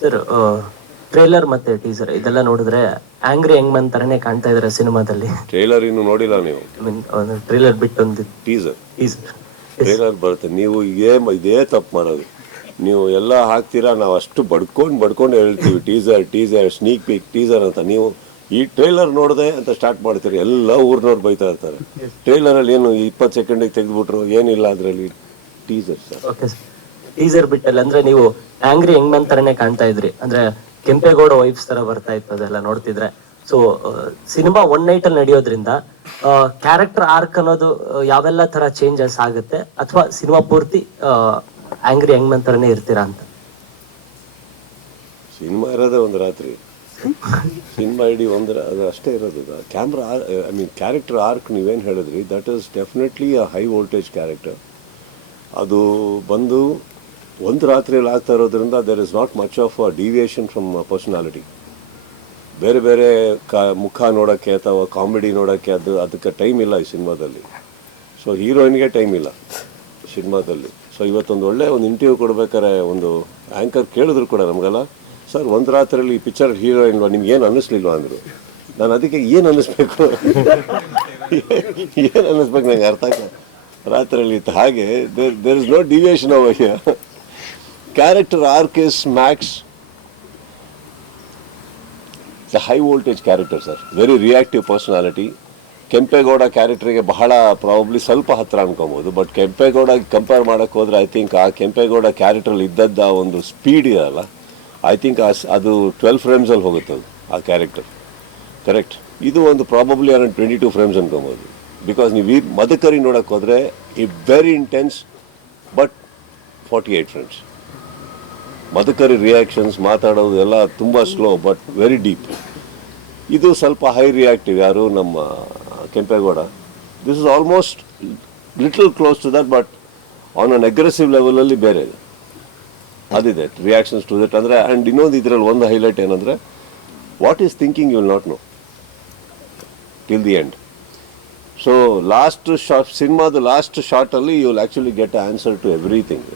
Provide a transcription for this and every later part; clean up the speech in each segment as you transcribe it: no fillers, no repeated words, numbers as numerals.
Sir, trailer ಮತ್ತೆ teaser ಇದೆಲ್ಲ ನೋಡಿದ್ರೆ ಆಂಗ್ರಿ ಯಂಗ್ಮನ್ ತರನೇ ಕಾಣ್ತಾ ಇದಾರೆ ಸಿನಿಮಾದಲ್ಲಿ. ಟ್ರೇಲರ್ ಇನ್ನು ನೋಡಿಲ್ಲ ನೀವು? ಟ್ರೇಲರ್ ಬಿಟ್ಟು ಒಂದು ಟೀಸರ್ ಟೀಸರ್ ಟ್ರೇಲರ್ ಬರುತ್ತೆ. ನೀವು ಇದೇ ತಪ್ಪು ಮಾಡೋದು. ನೀವು ಎಲ್ಲ ಹಾಕ್ತೀರಾ, ನಾವು ಅಷ್ಟು ಬಡ್ಕೊಂಡು ಹೇಳ್ತೀವಿ teaser teaser sneak peak teaser ಅಂತ. ನೀವು ಈ ಟ್ರೇಲರ್ ನೋಡಿದೆ ಅಂತ ಸ್ಟಾರ್ಟ್ ಮಾಡ್ತೀರಿ, ಎಲ್ಲ ಊರಿನವ್ರು ಬೈತಾ ಇರ್ತಾರೆ. ಟ್ರೇಲರಲ್ಲಿ ಏನು 20 ಸೆಕೆಂಡಿಗೆ ತೆಗೆದ್ಬಿಟ್ರು, ಏನಿಲ್ಲ ಅದರಲ್ಲಿ. Teaser sir. Okay sir, teaser ಬಿಟ್ಟಲ್ಲ ಅಂದ್ರೆ ನೀವು ಆಂಗ್ರಿ ಯಂಗ್ಮನ್ ತರನೇ ಕಾಣ್ತಾ ಇದ್ರಿ. ಅಂದ್ರೆ ಕೆಂಪೇಗೌಡ ವೈಫ್ಸ್ ತರ ಬರ್ತಾ ಇತ್ತು ಅದೆಲ್ಲ ನೋಡ್ತಿದ್ರೆ. ಸೊ ಸಿನಿಮಾ ಒನ್ ನೈಟ್ ಅಲ್ಲಿ ನಡೆಯೋದ್ರಿಂದ ಕ್ಯಾರೆಕ್ಟರ್ ಆರ್ಕ್ ಅನ್ನೋದು ಯಾವೆಲ್ಲ ತರ ಚೇಂಜಸ್ ಆಗುತ್ತೆ, ಅಥವಾ ಸಿನಿಮಾ ಪೂರ್ತಿ ಆಂಗ್ರಿ ಯಂಗ್ಮನ್ ತರನೇ ಇರ್ತೀರಾ ಅಂತ? ಸಿನಿಮಾ ಇರೋದೇ ಒಂದು ರಾತ್ರಿ, ಸಿನಿಮಾ ಇಡೀ ಅದು ಅಷ್ಟೇ ಇರೋದು. Camera I mean character arc ನೀವೇನು ಹೇಳಿದ್ರಿ, that is definitely a high voltage character. ಅದು ಬಂದು ಒಂದು ರಾತ್ರಿಯಲ್ಲಿ ಆಗ್ತಾ ಇರೋದ್ರಿಂದ there is not much of a deviation from personality. ಬೇರೆ ಬೇರೆ ಮುಖ ನೋಡೋಕ್ಕೆ ಅಥವಾ ಕಾಮಿಡಿ ನೋಡೋಕ್ಕೆ ಅದಕ್ಕೆ ಟೈಮ್ ಇಲ್ಲ ಈ ಸಿನಿಮಾದಲ್ಲಿ. ಸೊ ಹೀರೋಯಿನ್ಗೆ ಟೈಮ್ ಇಲ್ಲ ಸಿನಿಮಾದಲ್ಲಿ. ಸೊ ಇವತ್ತೊಂದು ಒಳ್ಳೆ ಒಂದು ಇಂಟರ್ವ್ಯೂ ಕೊಡ್ಬೇಕಾದ್ರೆ ಒಂದು ಆ್ಯಂಕರ್ ಕೇಳಿದ್ರು ಕೂಡ ನಮಗೆಲ್ಲ, ಸರ್ ಒಂದು ರಾತ್ರಿಯಲ್ಲಿ ಪಿಕ್ಚರ್ ಹೀರೋಯಿನ್ ನಿಮ್ಗೇನು ಅನ್ನಿಸ್ಲಿಲ್ವ ಅಂದರು. ನಾನು ಅದಕ್ಕೆ ಏನು ಅನ್ನಿಸ್ಬೇಕು ಏನು ಅನ್ನಿಸ್ಬೇಕು ನಂಗೆ ಅರ್ಥ ಆಗ್ತದೆ ರಾತ್ರಿಯಲ್ಲಿ ಇತ್ತು. ಹಾಗೆ there is no deviation over here. Character arc is max it's a high voltage character sir, very reactive personality. Kempegowda ಕ್ಯಾರೆಕ್ಟರ್ಗೆ ಬಹಳ ಪ್ರಾಬಬ್ಲಿ ಸ್ವಲ್ಪ ಹತ್ತಿರ ಅನ್ಕೊಬೋದು. ಬಟ್ ಕೆಂಪೇಗೌಡ ಕಂಪೇರ್ ಮಾಡೋಕ್ಕೆ ಹೋದರೆ ಐ ಥಿಂಕ್ ಆ ಕೆಂಪೇಗೌಡ ಕ್ಯಾರೆಕ್ಟ್ರಲ್ಲಿ ಇದ್ದದ್ದು ಆ ಒಂದು ಸ್ಪೀಡ್ ಇದೆಯಲ್ಲ, ಐ ಥಿಂಕ್ ಅದು 12 ಫ್ರೇಮ್ಸಲ್ಲಿ ಹೋಗುತ್ತೆ ಅದು ಆ ಕ್ಯಾರೆಕ್ಟರ್. ಕರೆಕ್ಟ್. ಇದು ಒಂದು ಪ್ರಾಬಬ್ಲಿ ಅರೌಂಡ್ 22 ಫ್ರೇಮ್ಸ್ ಅನ್ಕೊಬೋದು. ಬಿಕಾಸ್ ನೀವು ಈ ಮದಕರಿ ನೋಡೋಕ್ಕೆ ಹೋದರೆ it very intense but 48 frames. Madakari reactions ಮಾತಾಡೋದು ಎಲ್ಲ ತುಂಬ ಸ್ಲೋ ಬಟ್ ವೆರಿ ಡೀಪ್. ಇದು ಸ್ವಲ್ಪ ಹೈ ರಿಯಾಕ್ಟಿವ್. ಯಾರು ನಮ್ಮ Kempegowda, this is almost little close to that, but on an aggressive ಲೆವೆಲಲ್ಲಿ ಬೇರೆ ಇದೆ. ಅದಿದೆ ರಿಯಾಕ್ಷನ್ಸ್ ಟು ದಟ್. ಅಂದರೆ ಆ್ಯಂಡ್ ಇನ್ನೊಂದು ಇದರಲ್ಲಿ ಒಂದು ಹೈಲೈಟ್ ಏನಂದರೆ, what is thinking you will not know till the end. So last shot, ಸಿನಿಮಾದ ಲಾಸ್ಟ್ ಶಾರ್ಟಲ್ಲಿ you will actually get answer to everything.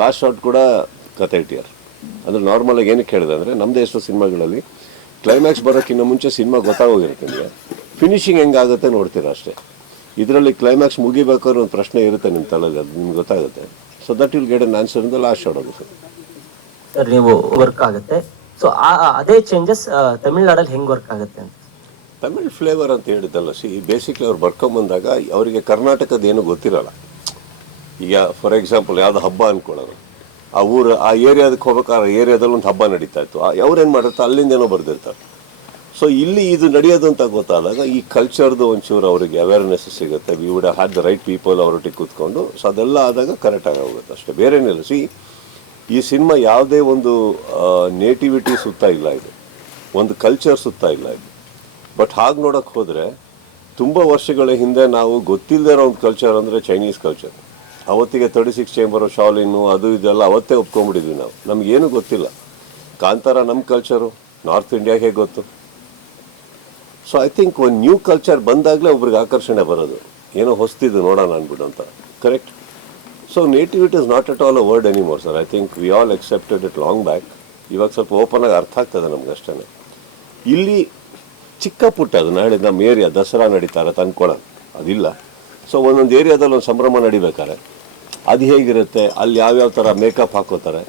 Last shot ಕೂಡ ಕತೆ ಇಟ್ಟಿಯಾರ. ಅಂದರೆ ನಾರ್ಮಲಾಗಿ ಏನಕ್ಕೆ ಹೇಳಿದೆ ಅಂದರೆ, ನಮ್ಮದೇ ಎಷ್ಟೋ ಸಿನಿಮಾಗಳಲ್ಲಿ ಕ್ಲೈಮ್ಯಾಕ್ಸ್ ಬರೋಕ್ಕಿಂತ ಮುಂಚೆ ಸಿನಿಮಾ ಗೊತ್ತಾಗೋಗಿರುತ್ತೆ ನಿಮಗೆ, ಫಿನಿಶಿಂಗ್ ಹೆಂಗಾಗುತ್ತೆ ನೋಡ್ತೀರ ಅಷ್ಟೇ. ಇದರಲ್ಲಿ ಕ್ಲೈಮ್ಯಾಕ್ಸ್ ಮುಗಿಬೇಕಾದ್ರೆ ಒಂದು ಪ್ರಶ್ನೆ ಇರುತ್ತೆ ನಿಮ್ಮ ತಲೆಯಲ್ಲಿ, ಅದು ನಿಮ್ಗೆ ಗೊತ್ತಾಗುತ್ತೆ. So that will get an answer ಇಂದ ಲಾಸ್ಟ್ ಶಾರ್ಟ್ ಆಗುತ್ತೆ ಸರ್. ನೀವು ವರ್ಕ್ ಆಗುತ್ತೆ. ಸೊ ಅದೇ ಚೇಂಜಸ್ ತಮಿಳ್ನಾಡಲ್ಲಿ ಹೆಂಗೆ ವರ್ಕ್ ಆಗುತ್ತೆ ಅಂತ? ತಮಿಳ್ ಫ್ಲೇವರ್ ಅಂತ ಹೇಳಿದ್ದಲ್ಲ, ಬೇಸಿಕ್ಲಿ ಅವ್ರು ಬರ್ಕೊಂಬಂದಾಗ ಅವರಿಗೆ ಕರ್ನಾಟಕದ ಏನೂ ಗೊತ್ತಿರಲ್ಲ. ಈಗ ಫಾರ್ ಎಕ್ಸಾಂಪಲ್ ಯಾವುದೋ ಹಬ್ಬ ಅಂದ್ಕೊಳ್ಳೋದು, ಆ ಊರು ಆ ಏರಿಯಾದಕ್ಕೆ ಹೋಗ್ಬೇಕಾದ್ರೆ ಏರಿಯಾದಲ್ಲಿ ಒಂದು ಹಬ್ಬ ನಡೀತಾ ಇತ್ತು, ಅವ್ರೇನು ಮಾಡಿರ್ತಾರೆ ಅಲ್ಲಿಂದ ಏನೋ ಬರ್ದಿರ್ತಾರೆ. ಸೊ ಇಲ್ಲಿ ಇದು ನಡೆಯೋದು ಅಂತ ಗೊತ್ತಾದಾಗ ಈ ಕಲ್ಚರ್ದು ಒಂಚೂರು ಅವರಿಗೆ ಅವೇರ್ನೆಸ್ ಸಿಗುತ್ತೆ. We would had the right people ಅವರೊಟ್ಟಿಗೆ ಕೂತ್ಕೊಂಡು. ಸೊ ಅದೆಲ್ಲ ಆದಾಗ ಕರೆಕ್ಟಾಗಿ ಹೋಗುತ್ತೆ ಅಷ್ಟೇ, ಬೇರೇನಿಲ್ಲ. ಈ ಸಿನಿಮಾ ಯಾವುದೇ ಒಂದು ನೇಟಿವಿಟಿ ಸುತ್ತ ಇಲ್ಲ, ಇದು ಒಂದು ಕಲ್ಚರ್ ಸುತ್ತ ಇಲ್ಲ ಇದು. ಬಟ್ ಹಾಗೆ ನೋಡೋಕ್ಕೆ ಹೋದರೆ ತುಂಬ ವರ್ಷಗಳ ಹಿಂದೆ ನಾವು ಗೊತ್ತಿಲ್ಲದೆ ಇರೋ ಒಂದು ಕಲ್ಚರ್ ಅಂದರೆ ಚೈನೀಸ್ ಕಲ್ಚರ್. ಅವತ್ತಿಗೆ 36 ಚೇಂಬರು, ಶಾಲಿನ್ನು, ಅದು ಇದೆಲ್ಲ ಅವತ್ತೇ ಒಪ್ಕೊಂಡ್ಬಿಟ್ಟಿದ್ವಿ ನಾವು. ನಮಗೇನು ಗೊತ್ತಿಲ್ಲ. ಕಾಂತಾರ ನಮ್ಮ ಕಲ್ಚರು, ನಾರ್ತ್ ಇಂಡಿಯಾಗೆ ಹೇಗೆ ಗೊತ್ತು? ಸೊ ಐ ಥಿಂಕ್ ಒಂದು ನ್ಯೂ ಕಲ್ಚರ್ ಬಂದಾಗಲೇ ಒಬ್ರಿಗೆ ಆಕರ್ಷಣೆ ಬರೋದು, ಏನೋ ಹೊಸ್ತಿದ್ದು ನೋಡೋಣ ಅಂದ್ಬಿಟ್ಟು ಅಂತ. Correct. So nativity is not at all a word anymore sir. I think we all accepted it long back. ಇವಾಗ ಸ್ವಲ್ಪ ಓಪನ್ ಆಗಿ ಅರ್ಥ ಆಗ್ತದೆ ನಮ್ಗೆ ಅಷ್ಟೇ. ಇಲ್ಲಿ ಚಿಕ್ಕ ಪುಟ್ಟ ಅದು ನಾಳೆ ನಮ್ಮ ಏರಿಯಾ ದಸರಾ ನಡೀತಾರೆ ತಂದ್ಕೊಳ್ಳೋಣ, ಅದಿಲ್ಲ. ಸೊ ಒಂದೊಂದು ಏರಿಯಾದಲ್ಲಿ ಒಂದು ಸಂಭ್ರಮ ನಡಿಬೇಕಾರೆ ಅದು ಹೇಗಿರುತ್ತೆ, ಅಲ್ಲಿ ಯಾವ್ಯಾವ ಥರ ಮೇಕಪ್ ಹಾಕೋತಾರೆ,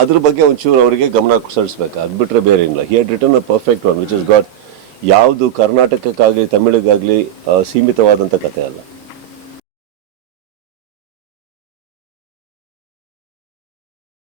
ಅದ್ರ ಬಗ್ಗೆ ಒಂಚೂರು ಅವರಿಗೆ ಗಮನ ಸಲ್ಲಿಸ್ಬೇಕು. ಅದು ಬಿಟ್ಟರೆ ಬೇರೆ ಇಲ್ಲ. He had return a perfect one which is got ಯಾವುದು ಕರ್ನಾಟಕಕ್ಕಾಗಲಿ ತಮಿಳಿಗಾಗಲಿ ಸೀಮಿತವಾದಂಥ ಕಥೆ ಅಲ್ಲ.